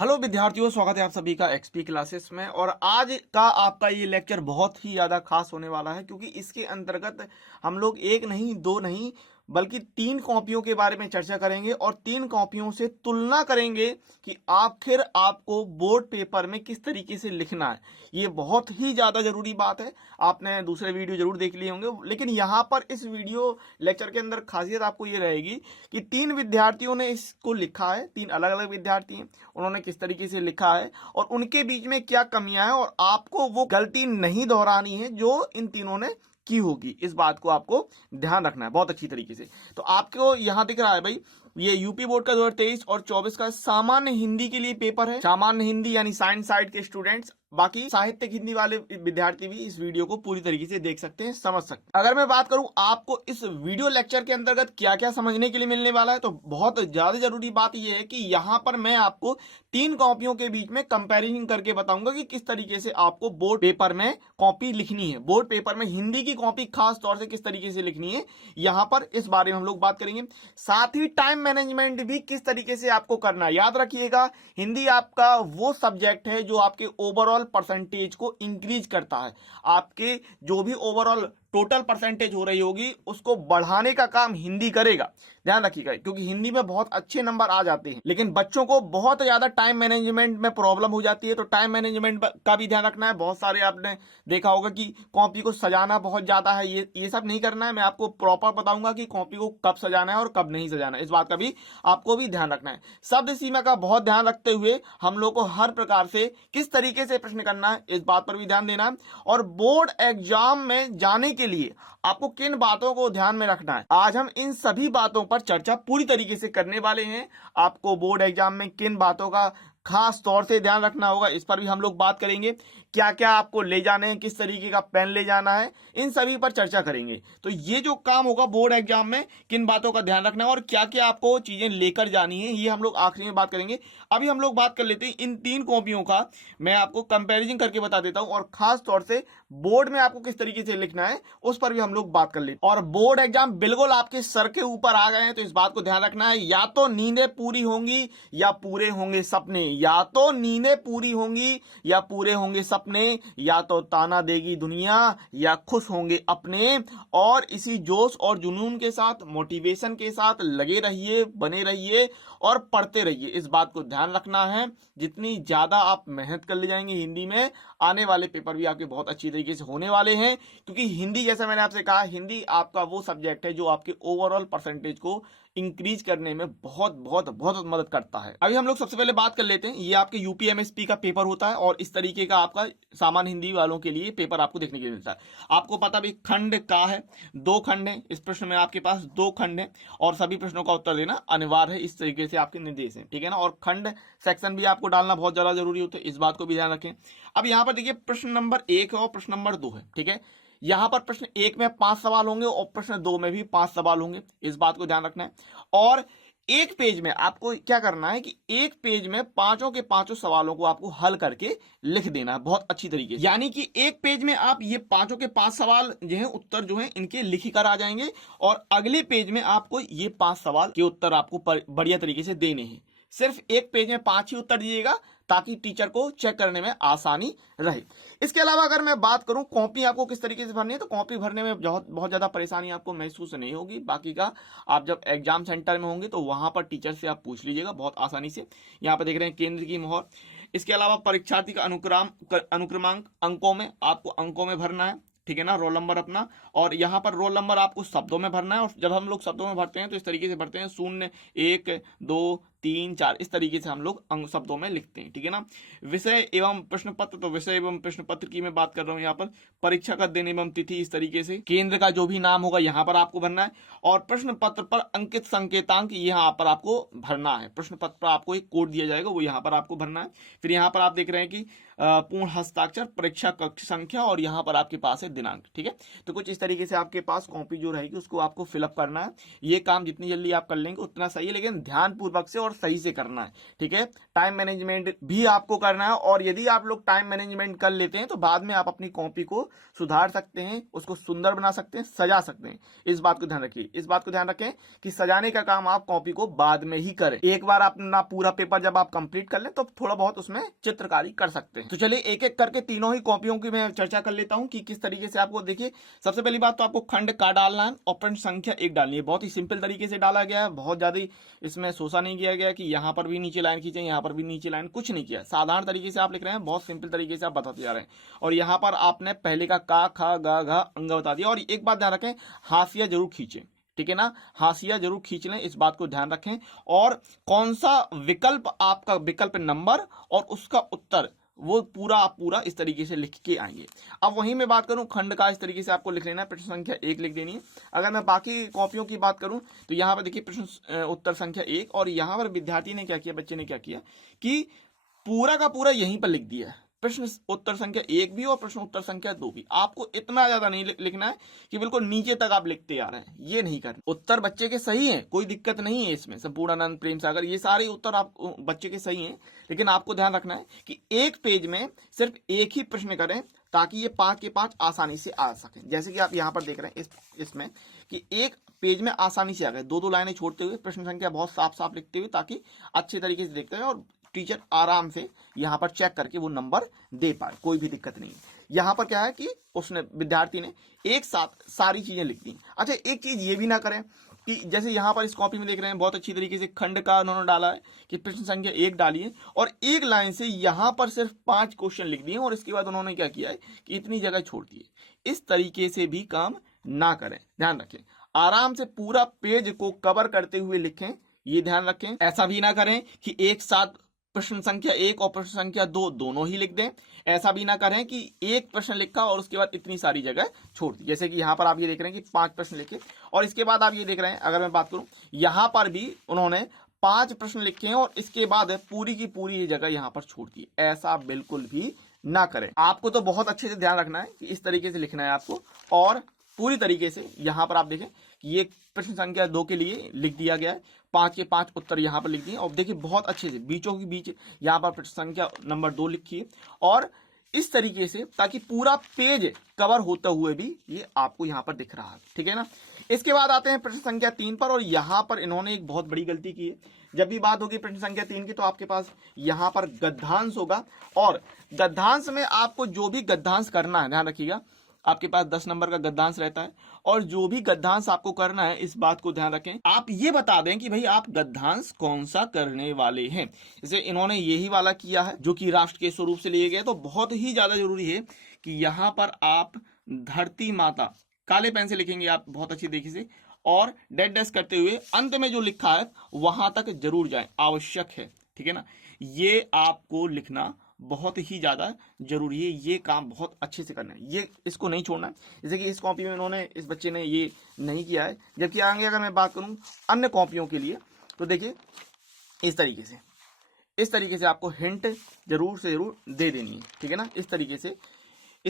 Hello विद्यार्थियों, स्वागत है आप सभी का एक्सपी क्लासेस में। और आज का आपका ये लेक्चर बहुत ही ज़्यादा खास होने वाला है, क्योंकि इसके अंतर्गत हम लोग एक नहीं दो नहीं बल्कि 3 कॉपियों के बारे में चर्चा करेंगे और 3 कॉपियों से तुलना करेंगे कि आखिर आपको बोर्ड पेपर में किस तरीके से लिखना है। ये बहुत ही ज़्यादा ज़रूरी बात है। आपने दूसरे वीडियो जरूर देख लिए होंगे, लेकिन यहाँ पर इस वीडियो लेक्चर के अंदर खासियत आपको ये रहेगी कि 3 विद्यार्थियों ने इसको लिखा है। 3 अलग अलग विद्यार्थी हैं, उन्होंने किस तरीके से लिखा है और उनके बीच में क्या कमियां हैं, और आपको वो गलती नहीं दोहरानी है जो इन तीनों ने की होगी। इस बात को आपको ध्यान रखना है बहुत अच्छी तरीके से। तो आपको यहां दिख रहा है भाई, ये यूपी बोर्ड का 2023 और 24 का सामान्य हिंदी के लिए पेपर है। सामान्य हिंदी यानी साइंस साइड के स्टूडेंट्स, बाकी साहित्यिक हिंदी वाले विद्यार्थी भी इस वीडियो को पूरी तरीके से देख सकते हैं, समझ सकते हैं। अगर मैं बात करूं आपको इस वीडियो लेक्चर के अंतर्गत क्या क्या समझने के लिए मिलने वाला है, तो बहुत ज्यादा जरूरी बात यह है कि यहां पर मैं आपको 3 कॉपियों के बीच में कंपैरिजन करके बताऊंगा कि किस तरीके से आपको बोर्ड पेपर में कॉपी लिखनी है। बोर्ड पेपर में हिंदी की कॉपी खास तौर से किस तरीके से लिखनी है, यहां पर इस बारे में हम लोग बात करेंगे। साथ ही टाइम मैनेजमेंट भी किस तरीके से आपको करना है। याद रखिएगा, हिंदी आपका वो सब्जेक्ट है जो आपके ओवरऑल परसेंटेज को इंक्रीज करता है। आपके जो भी ओवरऑल टोटल परसेंटेज हो रही होगी उसको बढ़ाने का काम हिंदी करेगा। ध्यान रखिएगा, क्योंकि हिंदी में बहुत अच्छे नंबर आ जाते हैं, लेकिन बच्चों को बहुत ज्यादा टाइम मैनेजमेंट में प्रॉब्लम हो जाती है। तो टाइम मैनेजमेंट का भी ध्यान रखना है। बहुत सारे आपने देखा होगा कि कॉपी को सजाना बहुत ज्यादा है, ये सब नहीं करना है। मैं आपको प्रॉपर बताऊंगा कि कॉपी को कब सजाना है और कब नहीं सजाना है। इस बात का भी आपको भी ध्यान रखना है। शब्द सीमा का बहुत ध्यान रखते हुए हम लोग को हर प्रकार से किस तरीके से प्रश्न करना है, इस बात पर भी ध्यान देना है। और बोर्ड एग्जाम में जाने के लिए आपको किन बातों को ध्यान में रखना है, आज हम इन सभी बातों पर चर्चा पूरी तरीके से करने वाले हैं। आपको बोर्ड एग्जाम में किन बातों का खास तौर से ध्यान रखना होगा, इस पर भी हम लोग बात करेंगे। क्या क्या आपको ले जाने हैं, किस तरीके का पेन ले जाना है, इन सभी पर चर्चा करेंगे। तो ये जो काम होगा बोर्ड एग्जाम में, किन बातों का ध्यान रखना है और क्या क्या आपको चीजें लेकर जानी है, ये हम लोग आखिरी में बात करेंगे। अभी हम लोग बात कर लेते हैं इन 3 कॉपियों का। मैं आपको कंपेरिजन करके बता देता हूं और खास तौर से बोर्ड में आपको किस तरीके से लिखना है उस पर भी हम लोग बात कर लेते हैं। और बोर्ड एग्जाम बिल्कुल आपके सर के ऊपर आ गए हैं, तो इस बात को ध्यान रखना है। या तो नींदें पूरी होंगी या पूरे होंगे सपने, या तो नींदें पूरी होंगी या पूरे होंगे सपने, या तो ताना देगी दुनिया या खुश होंगे अपने। और इसी जोश और जुनून के साथ, मोटिवेशन के साथ लगे रहिए, बने रहिए और पढ़ते रहिए। इस बात को ध्यान रखना है। जितनी ज्यादा आप मेहनत कर ले जाएंगे हिंदी में, आने वाले पेपर भी आपके बहुत अच्छी तरीके से होने वाले हैं। क्योंकि हिंदी, जैसा मैंने आपसे कहा, हिंदी आपका वो सब्जेक्ट है जो आपके ओवरऑल परसेंटेज को इंक्रीज करने में बहुत बहुत बहुत मदद करता है। अभी हम लोग सबसे पहले बात कर लेते हैं, ये आपके यूपीएमएसपी का पेपर होता है और इस तरीके का आपका सामान्य हिंदी वालों के लिए पेपर आपको देखने के लिए मिलता है। आपको पता भी खंड का है, 2 खंड है। इस प्रश्न में आपके पास 2 खंड है और सभी प्रश्नों का उत्तर देना अनिवार्य है। इस तरीके से आपके निर्देश है, ठीक है ना। और खंड सेक्शन भी आपको डालना बहुत ज्यादा जरूरी होता है, इस बात को भी ध्यान रखें। अब यहाँ पर देखिए, प्रश्न नंबर 1 है और प्रश्न नंबर 2 है, ठीक है। यहां पर प्रश्न 1 में 5 सवाल होंगे और प्रश्न 2 में भी 5 सवाल होंगे, इस बात को ध्यान रखना है। और एक पेज में आपको क्या करना है कि एक पेज में पांचों के पांचों सवालों को आपको हल करके लिख देना है बहुत अच्छी तरीके से। यानी कि एक पेज में आप ये पांचों के 5 सवाल जो है, उत्तर जो है इनके लिख कर आ जाएंगे और अगले पेज में आपको ये 5 सवाल के उत्तर आपको बढ़िया तरीके से देने हैं। सिर्फ एक पेज में 5 ही उत्तर दीजिएगा ताकि टीचर को चेक करने में आसानी रहे। इसके अलावा अगर मैं बात करूं कॉपी आपको किस तरीके से भरनी है, तो कॉपी भरने में बहुत ज्यादा परेशानी आपको महसूस नहीं होगी। बाकी का आप जब एग्जाम सेंटर में होंगे तो वहां पर टीचर से आप पूछ लीजिएगा बहुत आसानी से। यहाँ पर देख रहे हैं केंद्र की मोहर। इसके अलावा परीक्षार्थी का अनुक्रमांक अंकों में आपको अंकों में भरना है, ठीक है ना, रोल नंबर अपना। और यहाँ पर रोल नंबर आपको शब्दों में भरना है। और जब हम लोग शब्दों में भरते हैं तो इस तरीके से भरते हैं, 0 1 2 3 4, इस तरीके से हम लोग शब्दों में लिखते हैं, ठीक है ना। विषय एवं प्रश्न पत्र, तो विषय एवं प्रश्न पत्र की मैं बात कर रहा हूँ। यहाँ पर परीक्षा का दिन एवं तिथि, इस तरीके से केंद्र का जो भी नाम होगा यहाँ पर आपको भरना है। और प्रश्न पत्र पर अंकित संकेतांक यहाँ पर आपको भरना है। प्रश्न पत्र पर आपको एक कोड दिया जाएगा, वो यहाँ पर आपको भरना है। फिर यहाँ पर आप देख रहे हैं कि पूर्ण हस्ताक्षर, परीक्षा कक्ष संख्या और यहाँ पर आपके पास है दिनांक, ठीक है। तो कुछ इस तरीके से आपके पास कॉपी जो रहेगी उसको आपको फिलअप करना है। ये काम जितनी जल्दी आप कर लेंगे उतना सही है, लेकिन ध्यान पूर्वक से और और सही से करना है। ठीक है, टाइम मैनेजमेंट भी आपको करना है, और यदि आप लोग टाइम मैनेजमेंट कर लेते हैं तो बाद में आप अपनी कॉपी को सुधार सकते हैं, उसको सुंदर बना सकते हैं, सजा सकते हैं। इस बात को ध्यान रखिए, इस बात को ध्यान रखें कि सजाने का काम आप कॉपी को बाद में ही करें। एक बार अपना पूरा पेपर जब आप कंप्लीट कर लें तो थोड़ा बहुत उसमें चित्रकारी कर सकते हैं। तो चलिए एक एक करके तीनों ही कॉपियों की मैं चर्चा कर लेता हूं कि किस तरीके से आपको, देखिए सबसे पहली बात तो आपको खंड का डालना है और प्रश्न संख्या 1 डालनी है। बहुत ही सिंपल तरीके से डाला गया है, बहुत ज्यादा इसमें सोचा नहीं किया गया कि यहाँ पर भी नीचे लाइन खींचे, यहाँ पर भी नीचे लाइन, कुछ नहीं किया। साधारण तरीके से आप लिख रहे हैं, बहुत सिंपल तरीके से आप बताते जा रहे हैं। और यहाँ पर आपने पहले का खा गा घा अंग बता दिया। और एक बात ध्यान रखें, हाशिया जरूर खींचें, ठीक है ना, हाशिया जरूर खींच लें, इस बात को ध्यान रखें। और कौन सा विकल्प आपका विकल्प नंबर और उसका उत्तर, वो पूरा इस तरीके से लिख के आएंगे। अब वहीं मैं बात करूं खंड का, इस तरीके से आपको लिख लेना है, प्रश्न संख्या 1 लिख देनी है। अगर मैं बाकी कॉपियों की बात करूं तो यहाँ पर देखिए प्रश्न उत्तर संख्या 1, और यहाँ पर विद्यार्थी ने क्या किया, बच्चे ने क्या किया कि पूरा का पूरा यहीं पर लिख दिया है। प्रश्न उत्तर संख्या 1 भी और प्रश्न उत्तर संख्या 2 भी। आपको इतना ज्यादा नहीं लिखना है कि बिल्कुल नीचे तक आप लिखते आ रहे हैं, ये नहीं करना। उत्तर बच्चे के सही हैं, कोई दिक्कत नहीं है इसमें, संपूर्णानंद, प्रेम सागर, ये सारे उत्तर आप बच्चे के सही हैं। लेकिन आपको ध्यान रखना है कि एक पेज में सिर्फ एक ही प्रश्न करें ताकि ये 5 के 5 आसानी से आ सके। जैसे कि आप यहाँ पर देख रहे हैं इसमें कि एक पेज में आसानी से आ गए, 2-2 लाइनें छोड़ते हुए प्रश्न संख्या बहुत साफ साफ लिखते हुए, ताकि अच्छे तरीके से देखते हैं और टीचर आराम से यहाँ पर चेक करके वो नंबर दे पाए, कोई भी दिक्कत नहीं है। यहाँ पर क्या है कि उसने, विद्यार्थी ने एक साथ सारी चीजें लिख दी। अच्छा, एक चीज ये भी ना करें कि जैसे यहाँ पर इस कॉपी में देख रहे हैं, बहुत अच्छी तरीके से खंड का उन्होंने डाला है कि प्रश्न संख्या 1 डाली है और एक लाइन से यहाँ पर सिर्फ 5 क्वेश्चन लिख दिए, और इसके बाद उन्होंने क्या किया है कि इतनी जगह छोड़ दी है। इस तरीके से भी काम ना करें, ध्यान रखें। आराम से पूरा पेज को कवर करते हुए लिखें, ये ध्यान रखें। ऐसा भी ना करें कि एक साथ प्रश्न संख्या 1 और प्रश्न संख्या 2 दोनों ही लिख दें। ऐसा भी ना करें कि एक प्रश्न लिखा और उसके बाद इतनी सारी जगह छोड़ दी। जैसे कि यहाँ पर आप ये देख रहे हैं कि 5 प्रश्न लिखे, और इसके बाद आप ये देख रहे हैं, अगर मैं बात करूं, यहाँ पर भी उन्होंने 5 प्रश्न लिखे हैं और इसके बाद पूरी की पूरी ये जगह यहाँ पर छोड़ दी। ऐसा बिल्कुल भी ना करें। आपको तो बहुत अच्छे से ध्यान रखना है कि इस तरीके से लिखना है आपको, और पूरी तरीके से यहाँ पर आप देखें कि ये प्रश्न संख्या 2 के लिए लिख दिया गया है, 5 के 5 उत्तर यहाँ पर लिख दिए। और देखिए बहुत अच्छे से बीचों के बीच यहाँ पर प्रश्न संख्या नंबर 2 लिखी है, और इस तरीके से ताकि पूरा पेज कवर होते हुए भी ये आपको यहाँ पर दिख रहा है, ठीक है ना। इसके बाद आते हैं प्रश्न संख्या 3 पर, और यहाँ पर इन्होंने एक बहुत बड़ी गलती की है। जब भी बात होगी प्रश्न संख्या 3 की तो आपके पास यहाँ पर गद्यांश होगा, और गद्यांश में आपको जो भी गद्यांश करना है, ध्यान रखिएगा, आपके पास 10 नंबर का गद्यांश रहता है, और जो भी गद्यांश आपको करना है इस बात को ध्यान रखें। आप ये बता दें कि भाई आप गद्यांश कौन सा करने वाले हैं। जैसे इन्होंने यही वाला किया है जो कि राष्ट्र के स्वरूप से लिए गए, तो बहुत ही ज्यादा जरूरी है कि यहाँ पर आप धरती माता काले पेन से लिखेंगे आप बहुत अच्छी तरीके से, और डेड डैश करते हुए अंत में जो लिखा है वहां तक जरूर जाए, आवश्यक है, ठीक है ना। ये आपको लिखना बहुत ही ज्यादा जरूरी है, ये काम बहुत अच्छे से करना है, ये इसको नहीं छोड़ना है। जैसे कि इस कॉपी में इन्होंने, इस बच्चे ने ये नहीं किया है। जबकि आगे अगर मैं बात करूं अन्य कॉपियों के लिए तो देखिए इस तरीके से आपको हिंट जरूर से जरूर दे देनी है, ठीक है ना। इस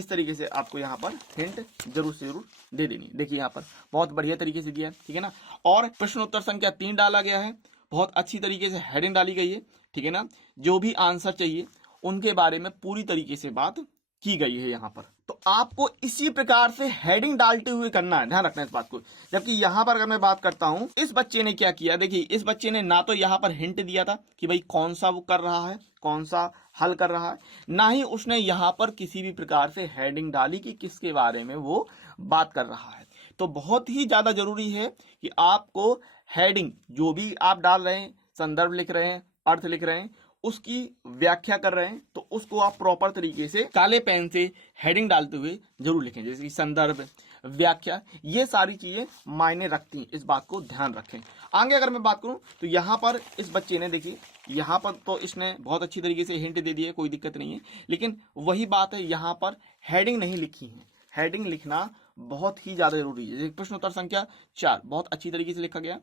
तरीके से आपको यहाँ पर हिंट जरूर से जरूर दे देनी है। देखिए यहाँ पर बहुत बढ़िया तरीके से दिया है, ठीक है ना। और प्रश्न उत्तर संख्या 3 डाला गया है, बहुत अच्छी तरीके से हेडिंग डाली गई है, ठीक है ना। जो भी आंसर चाहिए उनके बारे में पूरी तरीके से बात की गई है यहाँ पर। तो आपको इसी प्रकार से हेडिंग डालते हुए करना है, ध्यान रखना इस बात को। जबकि यहाँ पर अगर मैं बात करता हूँ, इस बच्चे ने क्या किया, देखिए इस बच्चे ने ना तो यहाँ पर हिंट दिया था कि भाई कौन सा वो कर रहा है, कौन सा हल कर रहा है, ना ही उसने यहाँ पर किसी भी प्रकार से हेडिंग डाली कि किसके बारे में वो बात कर रहा है। तो बहुत ही ज्यादा जरूरी है कि आपको हेडिंग जो भी आप डाल रहे हैं, संदर्भ लिख रहे हैं, अर्थ लिख रहे हैं, उसकी व्याख्या कर रहे हैं, तो उसको आप प्रॉपर तरीके से काले पेन से हेडिंग डालते हुए जरूर लिखें। जैसे कि संदर्भ, व्याख्या, ये सारी चीजें मायने रखती हैं, इस बात को ध्यान रखें। आगे अगर मैं बात करूं तो यहाँ पर इस बच्चे ने, देखिए यहाँ पर तो इसने बहुत अच्छी तरीके से हिंट दे दी है, कोई दिक्कत नहीं है, लेकिन वही बात है यहाँ पर हेडिंग नहीं लिखी है। हेडिंग लिखना बहुत ही ज्यादा जरूरी है। जैसे प्रश्न उत्तर संख्या 4 बहुत अच्छी तरीके से लिखा गया,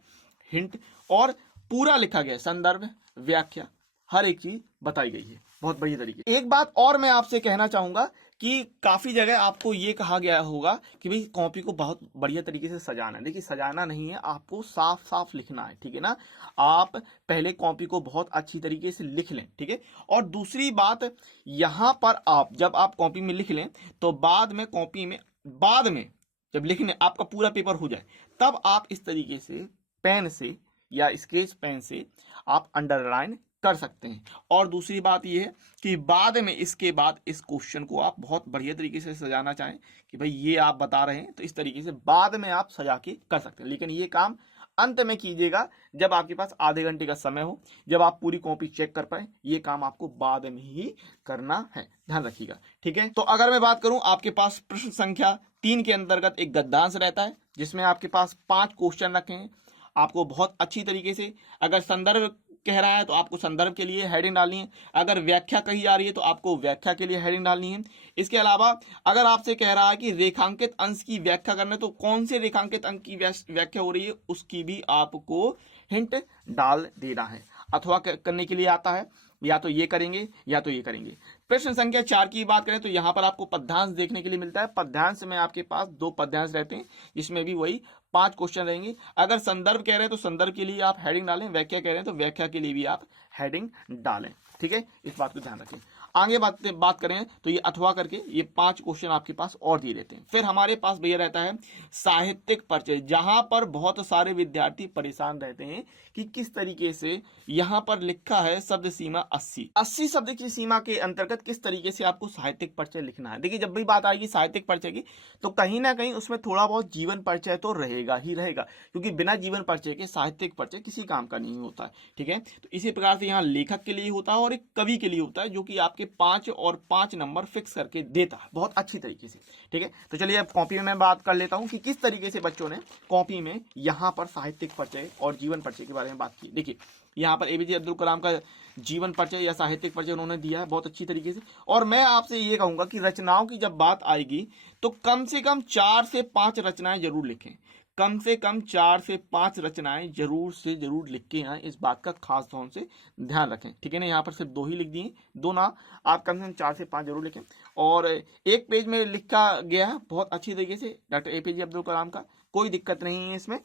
हिंट और पूरा लिखा गया, संदर्भ, व्याख्या, हर एक चीज बताई गई है बहुत बढ़िया तरीके। एक बात और मैं आपसे कहना चाहूंगा कि काफी जगह आपको ये कहा गया होगा कि भाई कॉपी को बहुत बढ़िया तरीके से सजाना है। देखिए सजाना नहीं है, आपको साफ साफ लिखना है, ठीक है ना। आप पहले कॉपी को बहुत अच्छी तरीके से लिख लें, ठीक है। और दूसरी बात, यहां पर आप जब आप कॉपी में लिख लें तो बाद में कॉपी में बाद में जब लिखने आपका पूरा पेपर हो जाए तब आप इस तरीके से पेन से या स्केच पेन से आप अंडरलाइन कर सकते हैं। और दूसरी बात यह है कि बाद में इसके बाद इस क्वेश्चन को आप बहुत बढ़िया तरीके से सजाना चाहें कि भाई ये आप बता रहे हैं तो इस तरीके से बाद में आप सजा के कर सकते हैं। लेकिन ये काम अंत में कीजिएगा जब आपके पास आधे घंटे का समय हो, जब आप पूरी कॉपी चेक कर पाए। ये काम आपको बाद में ही करना है, ध्यान रखिएगा, ठीक है। तो अगर मैं बात करूं, आपके पास प्रश्न संख्या 3 के अंतर्गत एक गद्यांश रहता है जिसमें आपके पास 5 क्वेश्चन रखे हैं। आपको बहुत अच्छी तरीके से, अगर संदर्भ कह रहा है तो आपको संदर्भ के लिए हेडिंग डालनी है, अगर व्याख्या कही जा रही है तो आपको व्याख्या के लिए हेडिंग डालनी है। इसके अलावा अगर आपसे कह रहा है कि रेखांकित अंश की व्याख्या करना है तो कौन से रेखांकित अंक की व्याख्या हो रही है उसकी भी आपको हिंट डाल देना है। अथवा करने के लिए आता है, या तो ये करेंगे या तो ये करेंगे। प्रश्न संख्या 4 की बात करें तो यहाँ पर आपको पद्यांश देखने के लिए मिलता है। पद्यांश में आपके पास 2 पद्यांश रहते हैं जिसमें भी वही 5 क्वेश्चन रहेंगे। अगर संदर्भ कह रहे हैं तो संदर्भ के लिए आप हेडिंग डालें, व्याख्या कह रहे हैं तो व्याख्या के लिए भी आप हेडिंग डालें, ठीक है। इस बात को ध्यान रखें। आगे बात करें तो ये अथवा करके ये 5 क्वेश्चन आपके पास और दिए रहते हैं। फिर हमारे पास भैया रहता है साहित्यिक परिचय, जहां पर बहुत सारे विद्यार्थी परेशान रहते हैं कि किस तरीके से यहाँ पर लिखा है शब्द सीमा 80 शब्द की सीमा के अंतर्गत किस तरीके से आपको साहित्यिक परिचय लिखना है। देखिए जब भी बात आएगी साहित्यिक परिचय की तो कहीं ना कहीं उसमें थोड़ा बहुत जीवन परिचय तो रहेगा ही रहेगा, क्योंकि बिना जीवन परिचय के साहित्यिक परिचय किसी काम का नहीं होता है, ठीक है। तो इसी प्रकार से यहाँ लेखक के लिए होता है और एक कवि के लिए होता है, जो कि आपके 5 और 5 नंबर फिक्स करके देता है बहुत अच्छी तरीके से, ठीक है। तो चलिए अब कॉपी में मैं बात कर लेता हूँ कि किस तरीके से बच्चों ने कॉपी में यहाँ पर साहित्यिक परिचय और जीवन परिचय के बारे में बात की। देखिए यहाँ पर एपीजे अब्दुल कलाम का जीवन परिचय या साहित्यिक परिचय उन्होंने दिया है बहुत अच्छी तरीके से। और मैं आपसे ये कहूंगा कि रचनाओं की जब बात आएगी तो कम से कम 4 से 5 रचनाएं जरूर लिखें, कम से कम 4 से 5 रचनाएं जरूर से जरूर लिख के आए। इस बात का खास तौर से ध्यान रखें, ठीक है ना। यहाँ पर सिर्फ 2 ही लिख दिए, 2 ना, आप कम से कम 4 से 5 जरूर लिखें। और एक पेज में लिखा गया है बहुत अच्छी तरीके से डॉक्टर एपीजे अब्दुल कलाम का, कोई दिक्कत नहीं है इसमें।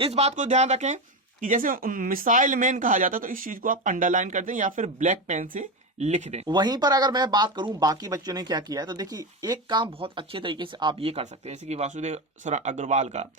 इस बात को ध्यान रखें कि जैसे मिसाइल मैन कहा जाता है तो इस चीज को आप अंडरलाइन कर दें या फिर ब्लैक पेन से लिख दें। वहीं पर अगर मैं बात करूं बाकी बच्चों ने क्या किया है तो देखिए एक काम बहुत अच्छे तरीके से आप ये कर सकते हैं, जैसे कि वासुदेव शरण अग्रवाल का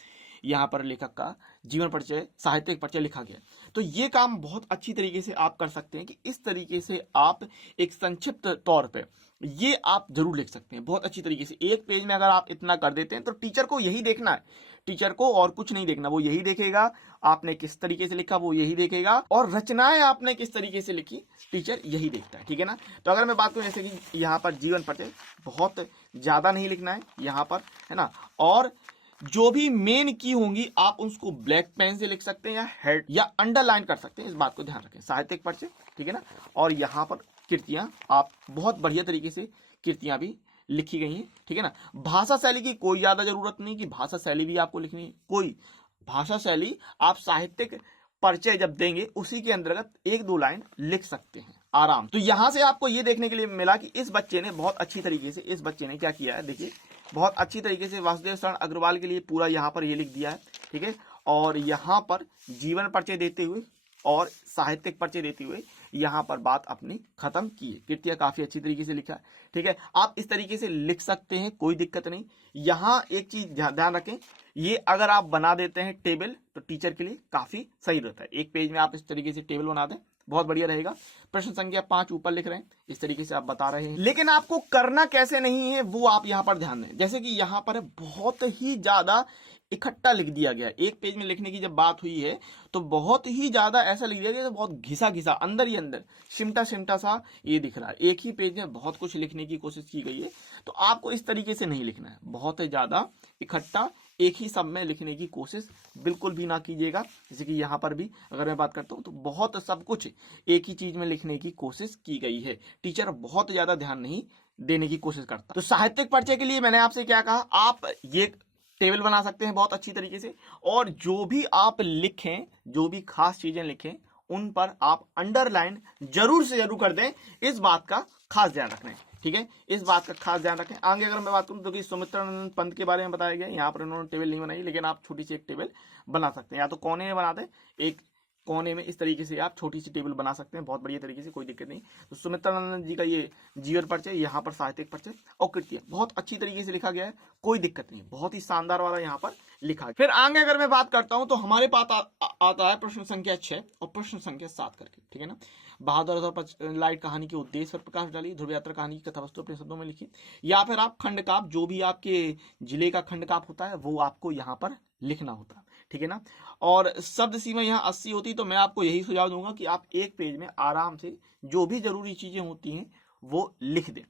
यहाँ पर लेखक का जीवन परिचय साहित्यिक परिचय लिखा गया, तो ये काम बहुत अच्छी तरीके से आप कर सकते हैं कि इस तरीके से आप एक संक्षिप्त तौर पे ये आप जरूर लिख सकते हैं बहुत अच्छी तरीके से। एक पेज में अगर आप इतना कर देते हैं तो टीचर को यही देखना है, टीचर को और कुछ नहीं देखना, वो यही देखेगा आपने किस तरीके से लिखा, वो यही देखेगा, और रचनाएं आपने किस तरीके से लिखी टीचर यही देखता है, ठीक है ना। तो अगर मैं बात करूं जैसे कि यहाँ पर जीवन परिचय बहुत ज्यादा नहीं लिखना है यहाँ पर, है ना। और जो भी मेन की होंगी आप उसको ब्लैक पेन से लिख सकते हैं या हेड या अंडरलाइन कर सकते हैं, इस बात को ध्यान रखें। साहित्यिक परिचय, ठीक है ना। और यहाँ पर कृतियां आप बहुत बढ़िया तरीके से कृतियां भी लिखी गई हैं, ठीक है ना। भाषा शैली की कोई ज्यादा जरूरत नहीं कि भाषा शैली भी आपको लिखनी है, कोई भाषा शैली आप साहित्यिक परिचय जब देंगे उसी के अंतर्गत 1-2 लाइन लिख सकते हैं आराम। तो यहां से आपको ये देखने के लिए मिला कि इस बच्चे ने बहुत अच्छी तरीके से, इस बच्चे ने क्या किया है, देखिए बहुत अच्छी तरीके से वासुदेव शरण अग्रवाल के लिए पूरा यहाँ पर ये लिख दिया है, ठीक है। और यहाँ पर जीवन परिचय देते हुए और साहित्यिक परिचय देते हुए यहाँ पर बात अपनी खत्म की है। कृतियां काफी अच्छी तरीके से लिखा है, ठीक है। आप इस तरीके से लिख सकते हैं, कोई दिक्कत नहीं। यहाँ एक चीज ध्यान रखें, ये अगर आप बना देते हैं टेबल तो टीचर के लिए काफी सही रहता है। एक पेज में आप इस तरीके से टेबल बना दें, बहुत बढ़िया रहेगा। प्रश्न संख्या 5 ऊपर लिख रहे हैं, इस तरीके से आप बता रहे हैं, लेकिन आपको करना कैसे नहीं है वो आप यहाँ पर ध्यान दें। जैसे कि यहाँ पर बहुत ही ज्यादा इकट्ठा लिख दिया गया, एक पेज में लिखने की जब बात हुई है तो बहुत ही ज्यादा ऐसा लिख दिया गया तो बहुत घिसा घिसा अंदर ही अंदर सिमटा सिमटा सा ये दिख रहा है। एक ही पेज में बहुत कुछ लिखने की कोशिश की गई है, तो आपको इस तरीके से नहीं लिखना है, बहुत ही ज्यादा इकट्ठा एक ही सब में लिखने की कोशिश बिल्कुल भी ना कीजिएगा। जैसे कि यहाँ पर भी अगर मैं बात करता हूँ तो बहुत सब कुछ एक ही चीज में लिखने की कोशिश की गई है, टीचर बहुत ज्यादा ध्यान नहीं देने की कोशिश करता। तो साहित्यिक परिचय के लिए मैंने आपसे क्या कहा, आप ये टेबल बना सकते हैं बहुत अच्छी तरीके से, और जो भी आप लिखें, जो भी खास चीजें लिखें उन पर आप अंडरलाइन जरूर से जरूर कर दें, इस बात का खास ध्यान रखना है। ठीक है, इस बात का खास ध्यान रखें। आगे अगर मैं बात करूं तो कि सुमित्रानंद पंत के बारे में बताया गया, यहाँ पर इन्होंने टेबल नहीं बनाई, लेकिन आप छोटी सी एक टेबल बना सकते हैं, या तो कोने में बना दें, एक कोने में इस तरीके से आप छोटी सी टेबल बना सकते हैं, बहुत बढ़िया तरीके से, कोई दिक्कत नहीं। तो सुमित्रानंद जी का ये जीवन परिचय, यहाँ पर साहित्यिक परिचय और कृतियां बहुत अच्छी तरीके से लिखा गया है, कोई दिक्कत नहीं, बहुत ही शानदार वाला यहाँ पर लिखा है। फिर आगे अगर मैं बात करता हूं तो हमारे पास आता है प्रश्न संख्या 6 और प्रश्न संख्या 7 करके, ठीक है ना। बहादुर और लाइट कहानी के उद्देश्य पर प्रकाश डाली, ध्रुव यात्रा कहानी की कथा वस्तु अपने शब्दों में लिखी, या फिर आप खंड काप, जो भी आपके जिले का खंड काप होता है वो आपको यहाँ पर लिखना होता है, ठीक है ना। और शब्द सीमा यहाँ 80 होती, तो मैं आपको यही सुझाव दूंगा कि आप एक पेज में आराम से जो भी जरूरी चीजें होती हैं वो लिख दें।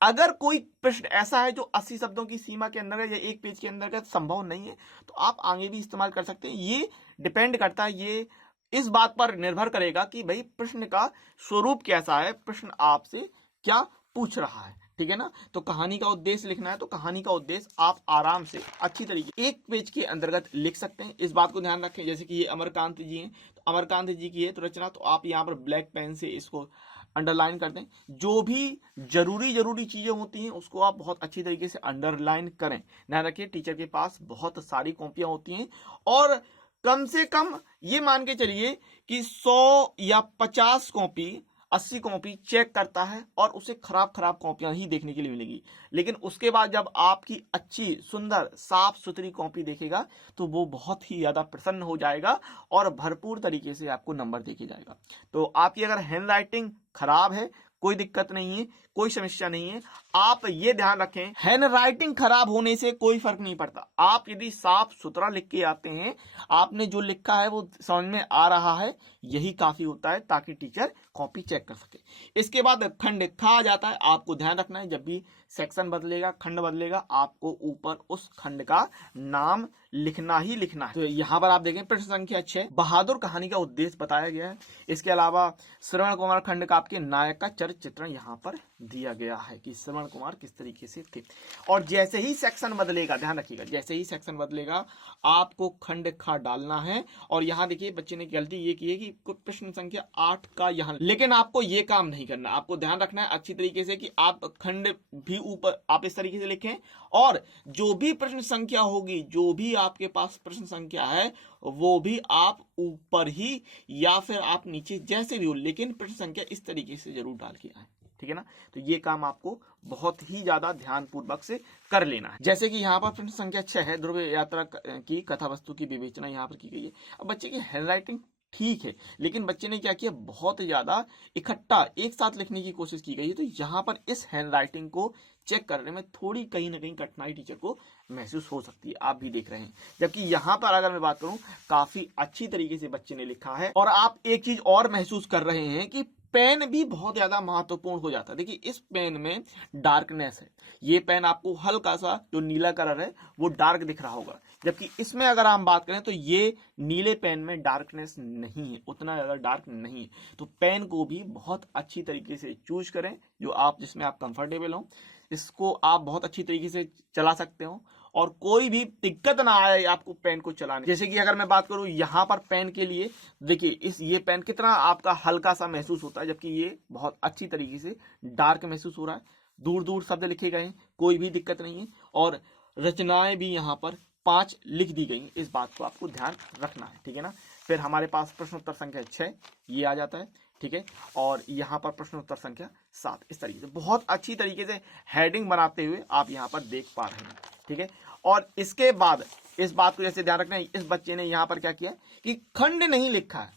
अगर कोई प्रश्न ऐसा है जो 80 शब्दों की सीमा के अंदर या एक पेज के अंदर का संभव नहीं है, तो आप आगे भी इस्तेमाल कर सकते हैं। ये डिपेंड करता है, ये इस बात पर निर्भर करेगा कि भाई प्रश्न का स्वरूप कैसा है, प्रश्न आपसे क्या पूछ रहा है, ठीक है ना। तो कहानी का उद्देश्य लिखना है, तो कहानी का उद्देश्य आप आराम से अच्छी तरीके एक पेज के अंतर्गत लिख सकते हैं। इस बात को ध्यान रखें, जैसे कि ये अमरकांत जी हैं, तो अमरकांत जी की है तो रचना, तो आप यहाँ पर ब्लैक पेन से इसको अंडरलाइन कर दें। जो भी जरूरी चीजें होती हैं उसको आप बहुत अच्छी तरीके से अंडरलाइन करें। ध्यान रखिए, टीचर के पास बहुत सारी कॉपियां होती हैं और कम से कम ये मान के चलिए कि 100 या 50 कॉपी 80 कॉपी चेक करता है और उसे खराब कॉपियां ही देखने के लिए मिलेगी। लेकिन उसके बाद जब आपकी अच्छी सुंदर साफ सुथरी कॉपी देखेगा तो वो बहुत ही ज्यादा प्रसन्न हो जाएगा और भरपूर तरीके से आपको नंबर देके जाएगा। तो आपकी अगर हैंड राइटिंग खराब है, कोई दिक्कत नहीं है, कोई समस्या नहीं है। आप ये ध्यान रखें, हैंड राइटिंग खराब होने से कोई फर्क नहीं पड़ता। आप यदि साफ सुथरा लिख के आते हैं, आपने जो लिखा है वो समझ में आ रहा है, यही काफी होता है ताकि टीचर कॉपी चेक कर सके। इसके बाद खंड खा आ जाता है। आपको ध्यान रखना है, जब भी सेक्शन बदलेगा, खंड बदलेगा, आपको ऊपर उस खंड का नाम लिखना ही लिखना है। तो यहाँ पर आप देखें प्रश्न संख्या 6, बहादुर कहानी का उद्देश्य बताया गया है। इसके अलावा श्रवण कुमार खंड काप के नायक का चरित्र चित्रण यहाँ पर दिया गया है कि श्रवण कुमार किस तरीके से थे। और जैसे ही सेक्शन बदलेगा, ध्यान रखिएगा, जैसे ही सेक्शन बदलेगा आपको खंड खा डालना है। और यहाँ देखिए बच्चे ने गलती ये की है कि प्रश्न संख्या 8 का यहाँ, लेकिन आपको ये काम नहीं करना। आपको ध्यान रखना है अच्छी तरीके से कि आप खंड भी ऊपर आप इस तरीके से लिखें, और जो भी प्रश्न संख्या होगी, जो भी आपके पास प्रश्न संख्या है वो भी आप ऊपर ही या फिर आप नीचे, जैसे भी हो, लेकिन प्रश्न संख्या इस तरीके से जरूर डाल के आए, ठीक है ना। तो ये काम आपको बहुत ही ज्यादा ध्यान पूर्वक से कर लेना है। जैसे कि यहाँ पर प्रश्न संख्या 6 है, ध्रुव यात्रा की कथा वस्तु की विवेचना यहाँ पर की गई है। अब बच्चे की हैंड राइटिंग ठीक है, लेकिन बच्चे ने क्या किया, बहुत ज्यादा इकट्ठा एक साथ लिखने की कोशिश की गई है। तो यहाँ पर इस हैंड राइटिंग को चेक करने में थोड़ी कहीं ना कहीं कठिनाई टीचर को महसूस हो सकती है, आप भी देख रहे हैं। जबकि यहाँ पर अगर मैं बात करूं, काफी अच्छी तरीके से बच्चे ने लिखा है। और आप एक चीज और महसूस कर रहे हैं कि पेन भी बहुत ज्यादा महत्वपूर्ण हो जाता है। देखिए इस पेन में डार्कनेस है, ये पेन आपको हल्का सा जो नीला कलर है वो डार्क दिख रहा होगा, जबकि इसमें अगर हम बात करें तो ये नीले पेन में डार्कनेस नहीं है, उतना ज्यादा डार्क नहीं है। तो पेन को भी बहुत अच्छी तरीके से चूज करें जो आप जिसमें आप कंफर्टेबल हो, इसको आप बहुत अच्छी तरीके से चला सकते हो और कोई भी दिक्कत ना आए आपको पेन को चलाने। जैसे कि अगर मैं बात करूं यहाँ पर पेन के लिए, देखिए ये पेन कितना आपका हल्का सा महसूस होता है, जबकि ये बहुत अच्छी तरीके से डार्क महसूस हो रहा है। दूर दूर शब्द लिखे गए हैं, कोई भी दिक्कत नहीं है। और रचनाएं भी यहाँ पर 5 लिख दी गई, इस बात को आपको ध्यान रखना है, ठीक है ना। फिर हमारे पास प्रश्नोत्तर संख्या 6 ये आ जाता है, ठीक है। और यहाँ पर प्रश्नोत्तर संख्या 7 इस तरीके से बहुत अच्छी तरीके से हेडिंग बनाते हुए आप यहाँ पर देख पा रहे हैं, ठीक है। और इसके बाद इस बात को जैसे ध्यान रखना है, इस बच्चे ने यहाँ पर क्या किया कि खंड नहीं लिखा है।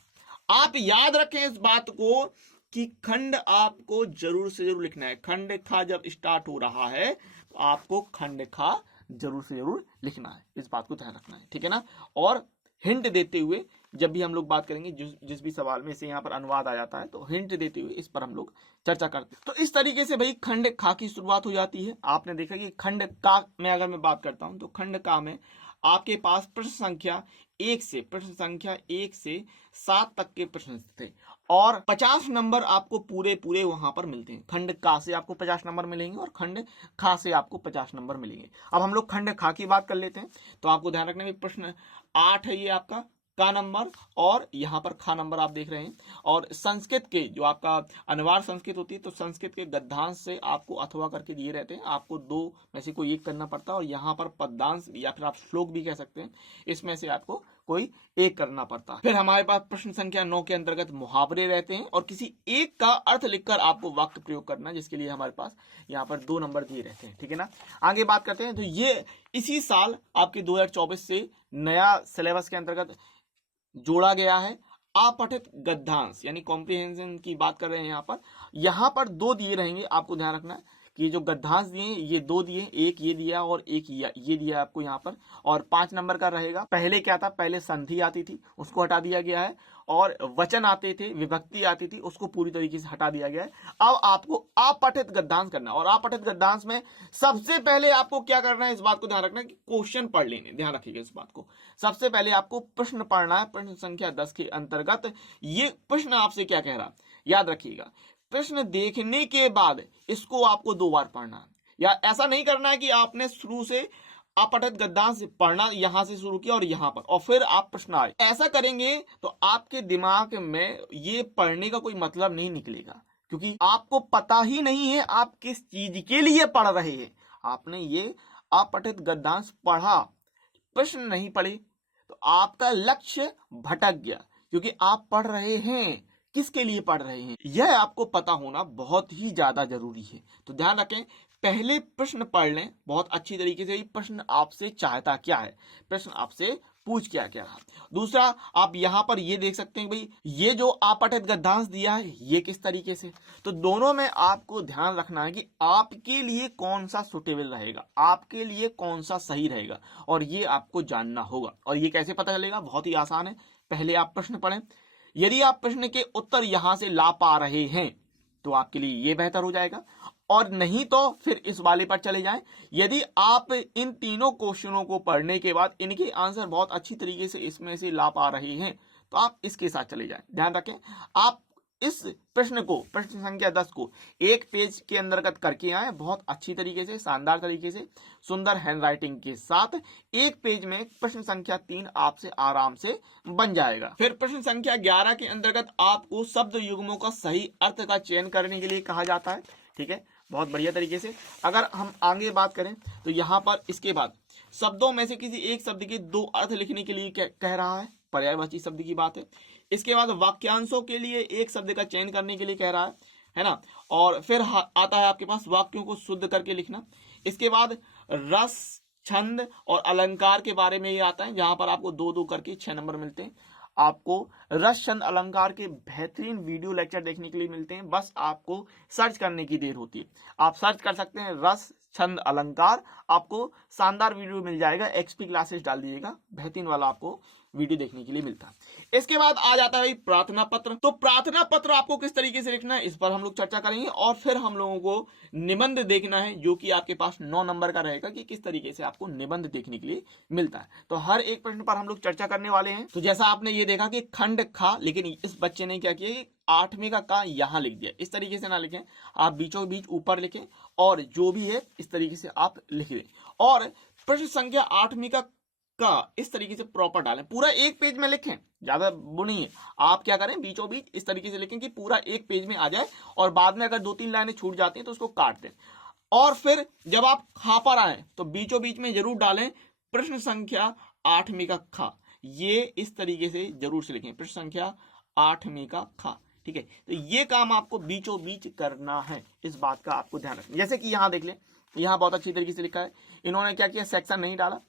आप याद रखें इस बात को कि खंड आपको जरूर से जरूर लिखना है। खंड खा जब स्टार्ट हो रहा है तो आपको खंड खा जरूर से जरूर लिखना है, इस बात को ध्यान रखना है, ठीक है ना। और हिंट देते हुए जब भी हम लोग बात करेंगे, जिस भी सवाल में से यहाँ पर अनुवाद आ जाता है तो हिंट देते हुए इस पर हम लोग चर्चा करते हैं। तो इस तरीके से भाई खंड खा की शुरुआत हो जाती है। आपने देखा कि खंड का में अगर मैं बात करता हूं तो खंड का में आपके पास प्रश्न संख्या 1 से 7 तक के प्रश्न थे और 50 नंबर आपको पूरे वहां पर मिलते हैं। खंड का से आपको 50 नंबर मिलेंगे और खंड खा से आपको 50 नंबर मिलेंगे। अब हम लोग खंड खा की बात कर लेते हैं। तो आपको ध्यान रखना है प्रश्न 8 है ये आपका, का नंबर और यहाँ पर खा नंबर आप देख रहे हैं। और संस्कृत के जो आपका अनिवार्य संस्कृत होती है तो संस्कृत के गद्यांश से आपको अथवा करके दिए रहते हैं, आपको दो में से कोई एक करना पड़ता है। और यहाँ पर पद्यांश या फिर आप श्लोक भी कह सकते हैं, इसमें से आपको कोई एक करना पड़ता है। फिर हमारे पास प्रश्न संख्या 9 के अंतर्गत मुहावरे रहते हैं और किसी एक का अर्थ लिखकर आपको वाक्य प्रयोग करना है, जिसके लिए हमारे पास यहाँ पर 2 नंबर दिए रहते हैं। ठीक है ना, आगे बात करते हैं। तो ये इसी साल आपके 2024 से नया सिलेबस के अंतर्गत जोड़ा गया है। अपठित गद्यांश यानी कॉम्प्रिहेंशन की बात कर रहे हैं। यहाँ पर 2 दिए रहेंगे, आपको ध्यान रखना है कि जो गद्यांश दिए ये 2 दिए, एक ये दिया और एक ये दिया आपको यहाँ पर। और 5 नंबर का रहेगा। पहले क्या था, पहले संधि आती थी उसको हटा दिया गया है, और वचन आते थे, विभक्ति आती थी, उसको पूरी तरीके से हटा दिया गया है। अब आपको अपठित गद्यांश करना, और अपठित गद्यांश में सबसे पहले आपको क्या करना है, इस बात को ध्यान रखना है कि क्वेश्चन पढ़ लेने, ध्यान रखिएगा इस बात को। सबसे पहले आपको प्रश्न पढ़ना है। प्रश्न संख्या 10 के अंतर्गत ये प्रश्न आपसे क्या कह रहा है, याद रखिएगा। प्रश्न देखने के बाद इसको आपको 2 बार पढ़ना है, या ऐसा नहीं करना है कि आपने शुरू से अपठित गद्यांश पढ़ना यहां से शुरू किया और यहां पर और फिर आप प्रश्न आए। ऐसा करेंगे तो आपके दिमाग में ये पढ़ने का कोई मतलब नहीं निकलेगा, क्योंकि आपको पता ही नहीं है आप किस चीज के लिए पढ़ रहे हैं। आपने ये अपठित गद्यांश पढ़ा, प्रश्न नहीं पढ़े, तो आपका लक्ष्य भटक गया, क्योंकि आप पढ़ रहे हैं, किसके लिए पढ़ रहे हैं, यह आपको पता होना बहुत ही ज्यादा जरूरी है। तो ध्यान रखें, पहले प्रश्न पढ़ लें बहुत अच्छी तरीके से, प्रश्न आपसे चाहता क्या है, प्रश्न आपसे पूछ क्या क्या रहा। दूसरा, आप यहां पर ये देख सकते हैं भाई, ये जो अपठित गद्यांश दिया है ये किस तरीके से। तो दोनों में आपको ध्यान रखना है कि आपके लिए कौन सा सुटेबल रहेगा, आपके लिए कौन सा सही रहेगा, और ये आपको जानना होगा। और ये कैसे पता चलेगा, बहुत ही आसान है। पहले आप प्रश्न पढ़ें, यदि आप प्रश्न के उत्तर यहां से ला पा रहे हैं तो आपके लिए ये बेहतर हो जाएगा, और नहीं तो फिर इस वाले पर चले जाएं। यदि आप इन तीनों क्वेश्चनों को पढ़ने के बाद इनके आंसर बहुत अच्छी तरीके से इसमें से ला पा रहे हैं तो आप इसके साथ चले जाएं। ध्यान रखें, आप इस प्रश्न को, प्रश्न संख्या 10 को एक पेज के अंतर्गत करके आए बहुत अच्छी तरीके से, शानदार तरीके से, सुंदर हैंडराइटिंग के साथ। एक पेज में प्रश्न संख्या 3 आपसे आराम से बन जाएगा। फिर प्रश्न संख्या 11 के अंतर्गत आपको शब्द युग्मों का सही अर्थ का चयन करने के लिए कहा जाता है। ठीक है, बहुत बढ़िया तरीके से। अगर हम आगे बात करें तो यहाँ पर इसके बाद शब्दों में से किसी एक शब्द के 2 अर्थ लिखने के लिए कह रहा है, पर्यायवाची शब्द की बात है। इसके बाद वाक्यांशों के लिए एक शब्द का चयन करने के लिए कह रहा है ना। और फिर आता है आपके पास वाक्यों को शुद्ध करके लिखना। इसके बाद रस, छंद और अलंकार के बारे में ये आता है, जहां पर आपको 2-2 करके 6 नंबर मिलते हैं। आपको रस, छंद, अलंकार के बेहतरीन वीडियो लेक्चर देखने के लिए मिलते हैं, बस आपको सर्च करने की देर होती है। आप सर्च कर सकते हैं रस, छंद, अलंकार, आपको शानदार वीडियो मिल जाएगा। एक्सपी क्लासेस डाल दीजिएगा, बेहतरीन वाला आपको वीडियो देखने के लिए मिलता है। इसके बाद आ जाता है प्रार्थना पत्र। तो प्रार्थना पत्र आपको किस तरीके से लिखना है इस पर हम लोग चर्चा करेंगे, और फिर हम लोगों को निबंध देखना है, जो कि आपके पास 9 नंबर का रहेगा कि किस तरीके से आपको निबंध देखने के लिए मिलता है। तो हर एक प्रश्न पर हम लोग चर्चा करने वाले हैं। तो जैसा आपने ये देखा कि खंड खा, लेकिन इस बच्चे ने क्या किया, 8वें का का यहाँ लिख दिया। इस तरीके से ना लिखें, आप बीचों बीच ऊपर लिखें, और जो भी है इस तरीके से आप लिख दें। और प्रश्न संख्या 8वीं का इस तरीके से प्रॉपर डालें, पूरा एक पेज में लिखें, ज्यादा वो नहीं है। आप क्या करें, बीचों बीच इस तरीके से लिखें कि पूरा एक पेज में आ जाए, और बाद में अगर 2-3 लाइनें छूट जाती हैं तो उसको काट दें। और फिर जब आप खा पर आए तो बीचों बीच में जरूर डालें प्रश्न संख्या 8वीं का खा, ये इस तरीके से जरूर से लिखें, प्रश्न संख्या 8वीं का खा। ठीक है, तो ये काम आपको बीचों बीच करना है, इस बात का आपको ध्यान रखना। जैसे कि यहाँ देख लें, यहाँ बहुत अच्छी तरीके से लिखा है, इन्होंने क्या किया, सेक्शन नहीं डाला,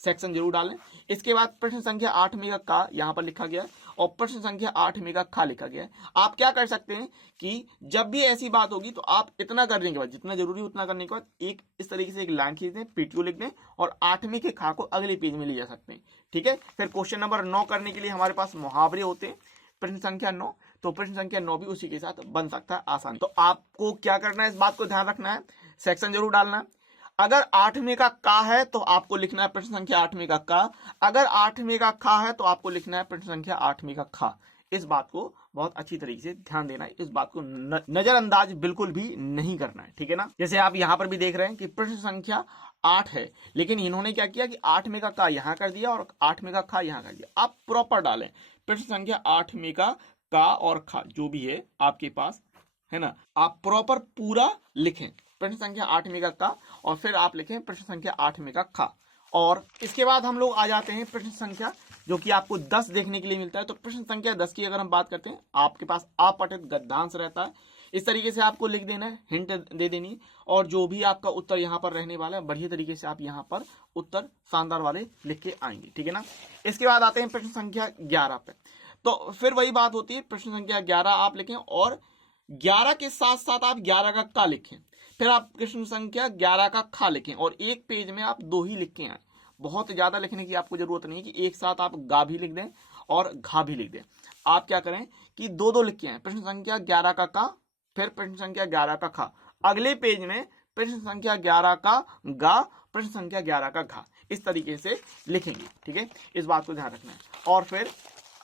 सेक्शन जरूर डालें। इसके बाद प्रश्न संख्या 8वीं का यहाँ पर लिखा गया, और प्रश्न संख्या 8वीं का खा लिखा गया है। आप क्या कर सकते हैं कि जब भी ऐसी बात होगी तो आप इतना करने के बाद, जितना जरूरी उतना करने के बाद, एक इस तरीके से एक लाइन खींच दें, पीटीओ लिख दें, और 8वीं के खा को अगले पेज में ले जा सकते हैं। ठीक है, फिर क्वेश्चन नंबर 9 करने के लिए हमारे पास मुहावरे होते हैं, प्रश्न संख्या 9, तो प्रश्न संख्या 9 भी उसी के साथ बन सकता है आसान। तो आपको क्या करना है, इस बात को ध्यान रखना है, सेक्शन जरूर डालना है। अगर 8वीं का का है तो आपको लिखना है प्रश्न संख्या 8वीं का का, अगर 8वीं का खा है तो आपको लिखना है प्रश्न संख्या 8वीं का खा। इस बात को बहुत अच्छी तरीके से ध्यान देना है, इस बात को नजरअंदाज बिल्कुल भी नहीं करना है। ठीक है ना, जैसे आप यहाँ पर भी देख रहे हैं कि प्रश्न संख्या 8 है, लेकिन इन्होंने क्या किया कि 8 में का यहाँ कर दिया और 8 में का खा यहाँ कर दिया। आप प्रॉपर डालें प्रश्न संख्या 8 में का और खा जो भी है आपके पास, है ना, आप प्रॉपर पूरा लिखें प्रश्न संख्या 8 में का और फिर आप लिखें प्रश्न संख्या 8 में का खा। और इसके बाद हम लोग आ जाते हैं प्रश्न संख्या जो कि आपको 10 देखने के लिए मिलता है। तो प्रश्न संख्या 10 की अगर हम बात करते हैं, आपके पास अपठित गद्यांश रहता है, इस तरीके से आपको लिख देना है, हिंट दे देनी है, और जो भी आपका उत्तर यहाँ पर रहने वाला है बढ़िया तरीके से आप यहाँ पर उत्तर शानदार वाले लिख के आएंगे, ठीक है ना। इसके बाद आते हैं प्रश्न संख्या 11 पे। तो फिर वही बात होती है, प्रश्न संख्या 11 आप लिखें और 11 के साथ साथ आप 11 का लिखें, फिर आप प्रश्न संख्या 11 का खा लिखें और एक पेज में आप 2 ही लिख के आए। बहुत ज्यादा लिखने की आपको जरूरत नहीं है कि एक साथ आप गा भी लिख दें और घा भी लिख दें। आप क्या करें कि 2-2 लिख के आए, प्रश्न संख्या 11 का फिर प्रश्न संख्या 11 का खा, अगले पेज में प्रश्न संख्या 11 का गा, प्रश्न संख्या 11 का घा, इस तरीके से लिखेंगे, ठीक है। इस बात को ध्यान रखना है। और फिर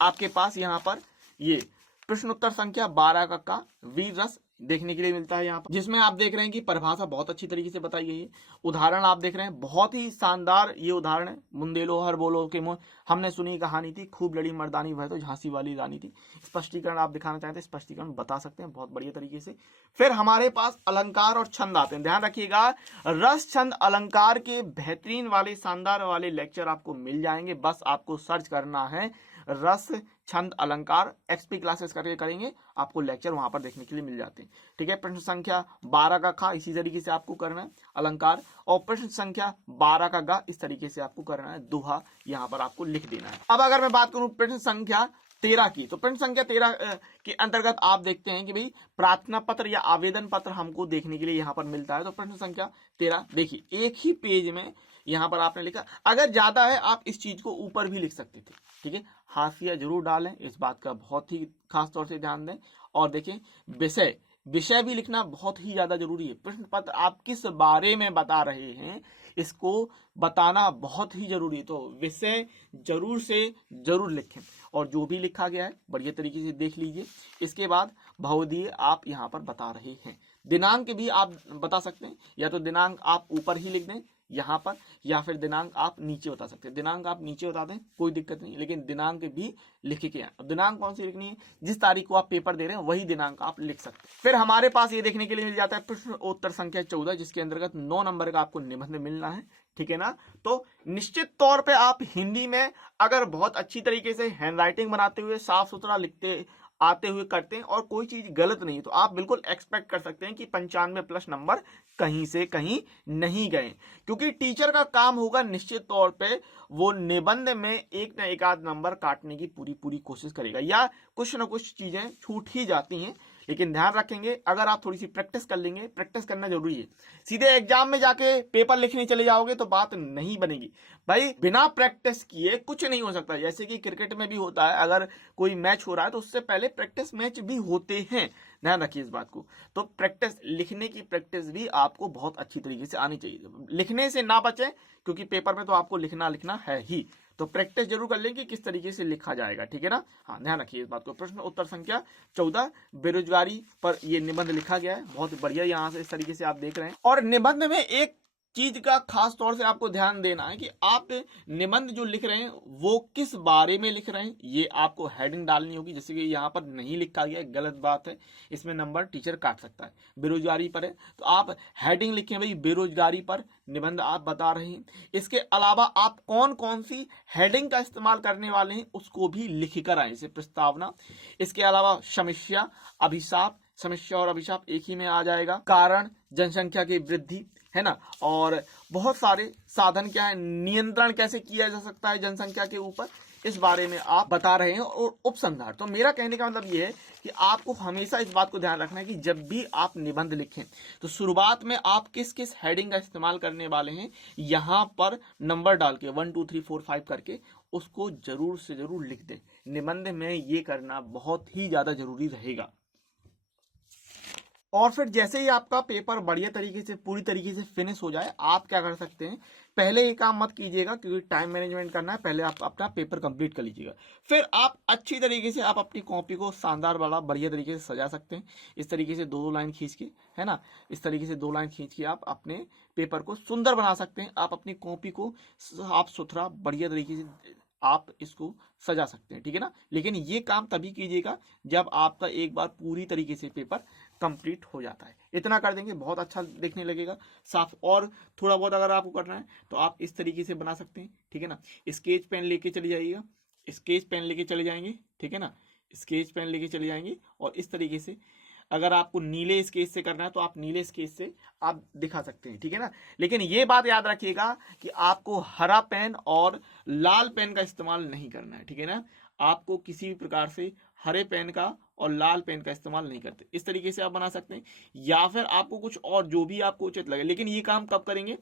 आपके पास यहाँ पर ये प्रश्न उत्तर संख्या 12 का वीर रस देखने के लिए मिलता है यहाँ पर, जिसमें आप देख रहे हैं कि परिभाषा बहुत अच्छी तरीके से बताई गई है। उदाहरण आप देख रहे हैं, बहुत ही शानदार ये उदाहरण है। मुंदेलो हर बोलो के मुंह हमने सुनी कहानी थी, खूब लड़ी मर्दानी वह तो झांसी वाली रानी थी। स्पष्टीकरण आप दिखाना चाहते हैं, स्पष्टीकरण बता सकते हैं बहुत बढ़िया तरीके से। फिर हमारे पास अलंकार और छंद आते हैं। ध्यान रखिएगा, रस छंद अलंकार के बेहतरीन वाले शानदार वाले लेक्चर आपको मिल जाएंगे। बस आपको सर्च करना है रस छंद अलंकार, एक्सपी क्लासेस करके करेंगे, आपको लेक्चर वहां पर देखने के लिए मिल जाते हैं, ठीक है। प्रश्न संख्या 12 का खा इसी तरीके से आपको करना है अलंकार, और प्रश्न संख्या 12 का गा इस तरीके से आपको करना है, दोहा यहाँ पर आपको लिख देना है। अब अगर मैं बात करूं प्रश्न संख्या 13 की, तो प्रश्न संख्या 13 के अंतर्गत आप देखते हैं कि भाई प्रार्थना पत्र या आवेदन पत्र हमको देखने के लिए यहाँ पर मिलता है। तो प्रश्न संख्या 13 देखिए, एक ही पेज में यहाँ पर आपने लिखा, अगर ज्यादा है आप इस चीज को ऊपर भी लिख सकते थे, ठीक है। हाशिया जरूर डालें, इस बात का बहुत ही खास तौर से ध्यान दें। और देखें विषय भी लिखना बहुत ही ज्यादा जरूरी है। प्रश्न पत्र आप किस बारे में बता रहे हैं इसको बताना बहुत ही जरूरी है, तो विषय जरूर से जरूर लिखें और जो भी लिखा गया है बढ़िया तरीके से देख लीजिए। इसके बाद भवदीय आप यहाँ पर बता रहे हैं, दिनांक भी आप बता सकते हैं, या तो दिनांक आप ऊपर ही लिख दें यहाँ पर, या फिर दिनांक आप नीचे बता सकते हैं। दिनांक आप नीचे बता दें कोई दिक्कत नहीं, लेकिन दिनांक भी लिख के आए। दिनांक कौन सी लिखनी है, जिस तारीख को आप पेपर दे रहे हैं वही दिनांक आप लिख सकते हैं। फिर हमारे पास ये देखने के लिए मिल जाता है प्रश्न उत्तर संख्या 14, जिसके अंतर्गत 9 नंबर का आपको निबंध मिलना है, ठीक है ना। तो निश्चित तौर पे आप हिंदी में अगर बहुत अच्छी तरीके से हैंडराइटिंग बनाते हुए साफ सुथरा लिखते आते हुए करते हैं और कोई चीज गलत नहीं, तो आप बिल्कुल एक्सपेक्ट कर सकते हैं कि 95+ नंबर कहीं से कहीं नहीं गए, क्योंकि टीचर का काम होगा निश्चित तौर पे वो निबंध में एक न एक आध नंबर काटने की पूरी कोशिश करेगा, या कुछ न कुछ चीजें छूट ही जाती हैं। लेकिन ध्यान रखेंगे, अगर आप थोड़ी सी प्रैक्टिस कर लेंगे, प्रैक्टिस करना जरूरी है। सीधे एग्जाम में जाके पेपर लिखने चले जाओगे तो बात नहीं बनेगी भाई, बिना प्रैक्टिस किए कुछ नहीं हो सकता। जैसे कि क्रिकेट में भी होता है, अगर कोई मैच हो रहा है तो उससे पहले प्रैक्टिस मैच भी होते हैं, ध्यान रखिए इस बात को। तो प्रैक्टिस, लिखने की प्रैक्टिस भी आपको बहुत अच्छी तरीके से आनी चाहिए। लिखने से ना बचें, क्योंकि पेपर में तो आपको लिखना है ही, तो प्रैक्टिस जरूर कर लें कि किस तरीके से लिखा जाएगा, ठीक है ना। हाँ, ध्यान रखिए इस बात को। प्रश्न उत्तर संख्या 14 बेरोजगारी पर ये निबंध लिखा गया है, बहुत बढ़िया यहाँ से इस तरीके से आप देख रहे हैं। और निबंध में एक चीज का खास तौर से आपको ध्यान देना है कि आप निबंध जो लिख रहे हैं वो किस बारे में लिख रहे हैं, ये आपको हेडिंग डालनी होगी। जैसे कि यहाँ पर नहीं लिखा गया, गलत बात है, इसमें नंबर टीचर काट सकता है। बेरोजगारी पर है तो आप हेडिंग लिखें, भाई बेरोजगारी पर निबंध आप बता रहे हैं। इसके अलावा आप कौन कौन सी हेडिंग का इस्तेमाल करने वाले हैं उसको भी लिख कर आए, जैसे प्रस्तावना। इसके अलावा समस्या, अभिशाप, समस्या और अभिशाप एक ही में आ जाएगा। कारण, जनसंख्या की वृद्धि, है ना। और बहुत सारे साधन क्या है, नियंत्रण कैसे किया जा सकता है जनसंख्या के ऊपर, इस बारे में आप बता रहे हैं। और उपसंहार, तो मेरा कहने का मतलब ये है कि आपको हमेशा इस बात को ध्यान रखना है कि जब भी आप निबंध लिखें तो शुरुआत में आप किस किस हेडिंग का इस्तेमाल करने वाले हैं, यहाँ पर नंबर डाल के 1 2 3 4 5 करके उसको जरूर से जरूर लिख दें। निबंध में ये करना बहुत ही ज्यादा जरूरी रहेगा। और फिर जैसे ही आपका पेपर बढ़िया तरीके से पूरी तरीके से फिनिश हो जाए, आप क्या कर सकते हैं, पहले ये काम मत कीजिएगा क्योंकि टाइम मैनेजमेंट करना है, पहले आप अपना पेपर कंप्लीट कर लीजिएगा। फिर आप अच्छी तरीके से आप अपनी कॉपी को शानदार वाला बढ़िया तरीके से सजा सकते हैं। इस तरीके से दो लाइन खींच के, है ना, इस तरीके से दो लाइन खींच के आप अपने पेपर को सुंदर बना सकते हैं। आप अपनी कॉपी को साफ सुथरा बढ़िया तरीके से आप इसको सजा सकते हैं, ठीक है ना। लेकिन ये काम तभी कीजिएगा जब आपका एक बार पूरी तरीके से पेपर कंप्लीट हो जाता है। इतना कर देंगे बहुत अच्छा देखने लगेगा, साफ। और थोड़ा बहुत अगर आपको करना है तो आप इस तरीके से बना सकते हैं, ठीक है ना। स्केच पेन लेके चले जाइएगा, स्केच पेन लेके चले जाएंगे, ठीक है ना, स्केच पेन लेके चले जाएंगे और इस तरीके से अगर आपको नीले स्केच से करना है तो आप नीले स्केच से आप दिखा सकते हैं, ठीक है ना। लेकिन ये बात याद रखिएगा कि आपको हरा पेन और लाल पेन का इस्तेमाल नहीं करना है, ठीक है ना। आपको किसी भी प्रकार से हरे पेन का और लाल पेन का इस्तेमाल नहीं करते। इस तरीके से आप बना सकते हैं, या फिर आपको कुछ और जो भी आपको उचित लगे। लेकिन ये काम कब करेंगे,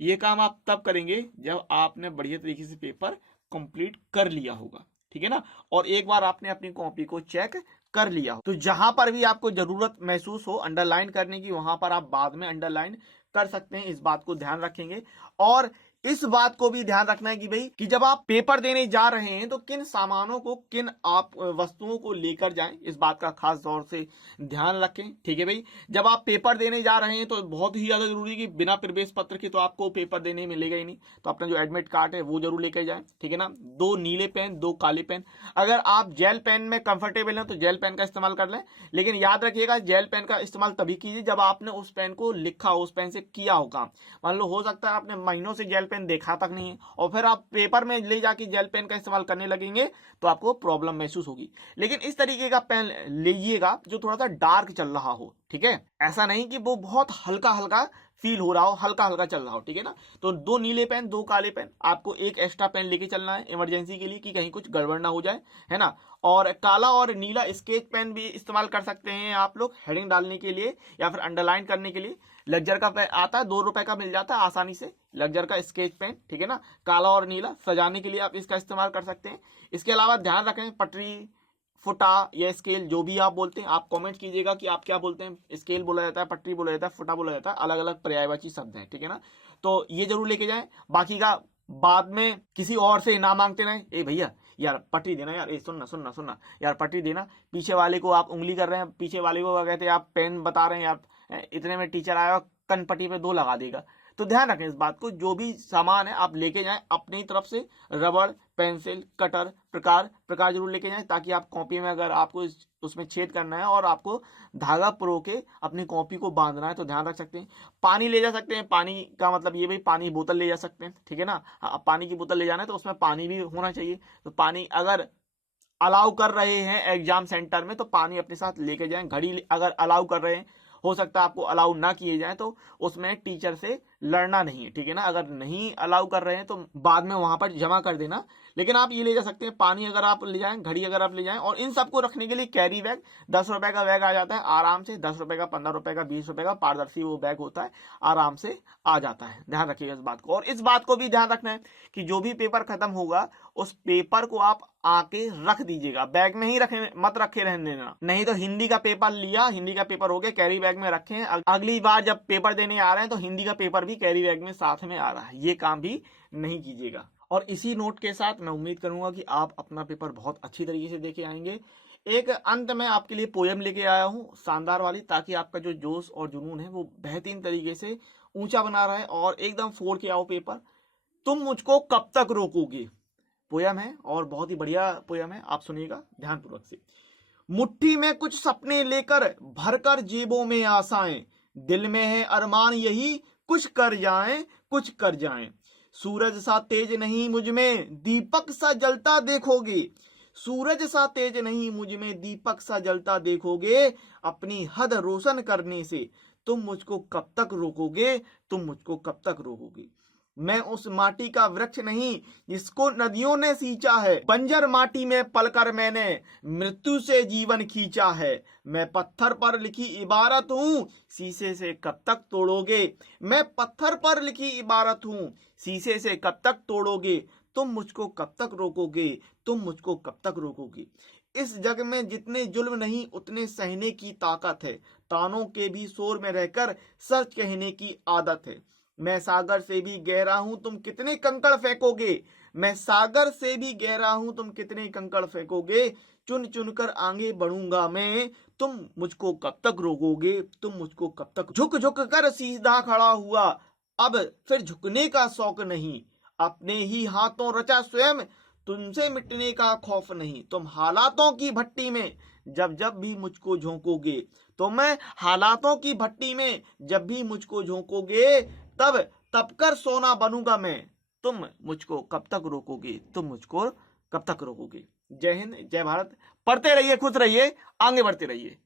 ये काम आप तब करेंगे जब आपने बढ़िया तरीके से पेपर कंप्लीट कर लिया होगा, ठीक है ना। और एक बार आपने अपनी कॉपी को चेक कर लिया हो तो जहां पर भी आपको जरूरत महसूस हो अंडरलाइन करने की, वहां पर आप बाद में अंडरलाइन कर सकते हैं। इस बात को ध्यान रखेंगे। और इस बात को भी ध्यान रखना है कि भाई कि जब आप पेपर देने जा रहे हैं तो किन सामानों को, किन आप वस्तुओं को लेकर जाएं, इस बात का खास तौर से ध्यान रखें, ठीक है भाई। जब आप पेपर देने जा रहे हैं तो बहुत ही ज्यादा जरूरी है कि बिना प्रवेश पत्र के तो आपको पेपर देने मिलेगा ही नहीं, तो अपना जो एडमिट कार्ड है वो जरूर लेकर जाएं, ठीक है ना। 2 नीले पेन, 2 काले पेन। अगर आप जेल पेन में कंफर्टेबल हैं तो जेल पेन का इस्तेमाल कर लें, लेकिन याद रखिएगा जेल पेन का इस्तेमाल तभी कीजिए जब आपने उस पेन को लिखा हो, उस पेन से किया हो काम। मान लो हो सकता है आपने महीनों से जेल पेन देखा तक नहीं है और फिर आप पेपर में ले जाके जेल पेन का इस्तेमाल करने लगेंगे तो आपको प्रॉब्लम महसूस होगी। लेकिन इस तरीके का पेन लीजिएगा जो थोड़ा सा डार्क चल रहा हो, ठीक है। ऐसा नहीं कि वो बहुत हल्का हल्का फील हो रहा हो, हल्का हल्का चल रहा हो, ठीक है ना। तो 2 नीले पेन, 2 काले पेन, आपको एक एक्स्ट्रा पेन लेके चलना है इमरजेंसी के लिए कि कहीं कुछ गड़बड़ ना हो जाए, है ना। और काला और नीला स्केच पेन भी इस्तेमाल कर सकते हैं आप लोग हेडिंग डालने के लिए या फिर अंडरलाइन करने के लिए। लेक्चर का आता है, 2 रुपए का मिल जाता है आसानी से, लेक्चर का स्केच पेन, ठीक है ना। काला और नीला सजाने के लिए आप इसका इस्तेमाल कर सकते हैं। इसके अलावा ध्यान रखें, पटरी, फुटा या स्केल जो भी आप बोलते हैं, आप कमेंट कीजिएगा कि आप क्या बोलते हैं। स्केल बोला जाता है, पटरी बोला जाता है, फुटा बोला जाता है, अलग अलग पर्यायवाची शब्द हैं, ठीक है ना। तो ये जरूर लेके जाएं। बाकी का बाद में किसी और से ना मांगते रहें, ए भैया यार पटरी देना, यार ए सुनना सुनना सुनना यार पटरी देना। पीछे वाले को आप उंगली कर रहे हैं, पीछे वाले को क्या कहते हैं, आप पेन बता रहे हैं, यार इतने में टीचर आएगा कनपट्टी पे 2 लगा देगा। तो ध्यान रखें इस बात को, जो भी सामान है आप लेके जाएं अपनी तरफ से, रबड़, पेंसिल, कटर, प्रकार जरूर लेके जाएं, ताकि आप कॉपी में अगर आपको उसमें छेद करना है और आपको धागा परो के अपनी कॉपी को बांधना है तो ध्यान रख सकते हैं। पानी ले जा सकते हैं, पानी का मतलब ये भाई पानी बोतल ले जा सकते हैं, ठीक है ना। पानी की बोतल ले जाना है तो उसमें पानी भी होना चाहिए। तो पानी अगर अलाउ कर रहे हैं एग्जाम सेंटर में तो पानी अपने साथ लेके जाएं। घड़ी अगर अलाउ कर रहे हैं, हो सकता है आपको अलाउ ना किए जाए तो उसमें टीचर से लड़ना नहीं है, ठीक है ना। अगर नहीं अलाउ कर रहे हैं तो बाद में वहां पर जमा कर देना। लेकिन आप ये ले जा सकते हैं, पानी अगर आप ले जाएं, घड़ी अगर आप ले जाएं। और इन सबको रखने के लिए कैरी बैग, 10 रुपए का बैग आ जाता है आराम से, 10 रुपए का, 15 रुपए का, 20 रुपए का पारदर्शी वो बैग होता है, आराम से आ जाता है। ध्यान रखिएगा इस बात को। और इस बात को भी ध्यान रखना है कि जो भी पेपर खत्म होगा उस पेपर को आप आके रख दीजिएगा, बैग में ही रखे, मत रखे रहने देना। नहीं तो हिंदी का पेपर लिया, हिंदी का पेपर हो गया, कैरी बैग में रखें, अगली बार जब पेपर देने आ रहे हैं तो हिंदी का पेपर भी कैरी बैग में साथ में आ रहा है, ये काम भी नहीं कीजिएगा। और इसी नोट के साथ मैं उम्मीद करूंगा कि आप अपना पेपर बहुत अच्छी तरीके से देके आएंगे। एक अंत में आपके लिए पोयम लेके आया हूं शानदार वाली, ताकि आपका जो जोश और जुनून है वो बेहतरीन तरीके से ऊंचा बना रहा है और एकदम फोड़ के आओ पेपर। तुम मुझको कब तक रोकोगे, पोयम है और बहुत ही बढ़िया पोयम है, आप सुनिएगा ध्यानपूर्वक से। मुट्ठी में कुछ सपने लेकर भरकर जेबों में आशाएं, दिल में है अरमान यही कुछ कर जाएं, कुछ कर जाएं। सूरज सा तेज नहीं मुझ में दीपक सा जलता देखोगे, सूरज सा तेज नहीं मुझ में दीपक सा जलता देखोगे, अपनी हद रोशन करने से तुम मुझको कब तक रोकोगे, तुम मुझको कब तक रोकोगे। मैं उस माटी का वृक्ष नहीं जिसको नदियों ने सींचा है, बंजर माटी में पलकर मैंने मृत्यु से जीवन खींचा है। मैं पत्थर पर लिखी इबारत हूँ, शीशे से कब तक तोड़ोगे, मैं पत्थर पर लिखी इबारत हूँ, शीशे से कब तक तोड़ोगे, तुम मुझको कब तक रोकोगे, तुम मुझको कब तक रोकोगे। इस जग में जितने जुल्म नहीं उतने सहने की ताकत है। तानों के भी शोर में रहकर सच कहने की आदत है। मैं सागर से भी गहरा हूं तुम कितने कंकड़ फेंकोगे, मैं सागर से भी गहरा हूं तुम कितने कंकड़ फेंकोगे, चुन चुन कर आगे बढ़ूंगा मैं, तुम मुझको कब तक रोकोगे, तुम मुझको कब तक। झुक झुक कर सीधा खड़ा हुआ, अब फिर झुकने का शौक नहीं, अपने ही हाथों रचा स्वयं, तुमसे मिटने का खौफ नहीं। तुम हालातों की भट्टी में जब जब भी मुझको झोंकोगे, तो मैं हालातों की भट्टी में जब भी मुझको झोंकोगे, तब तब कर सोना बनूंगा मैं, तुम मुझको कब तक रोकोगे, तुम मुझको कब तक रोकोगे। जय हिंद, जय भारत। पढ़ते रहिए, खुश रहिए, आगे बढ़ते रहिए।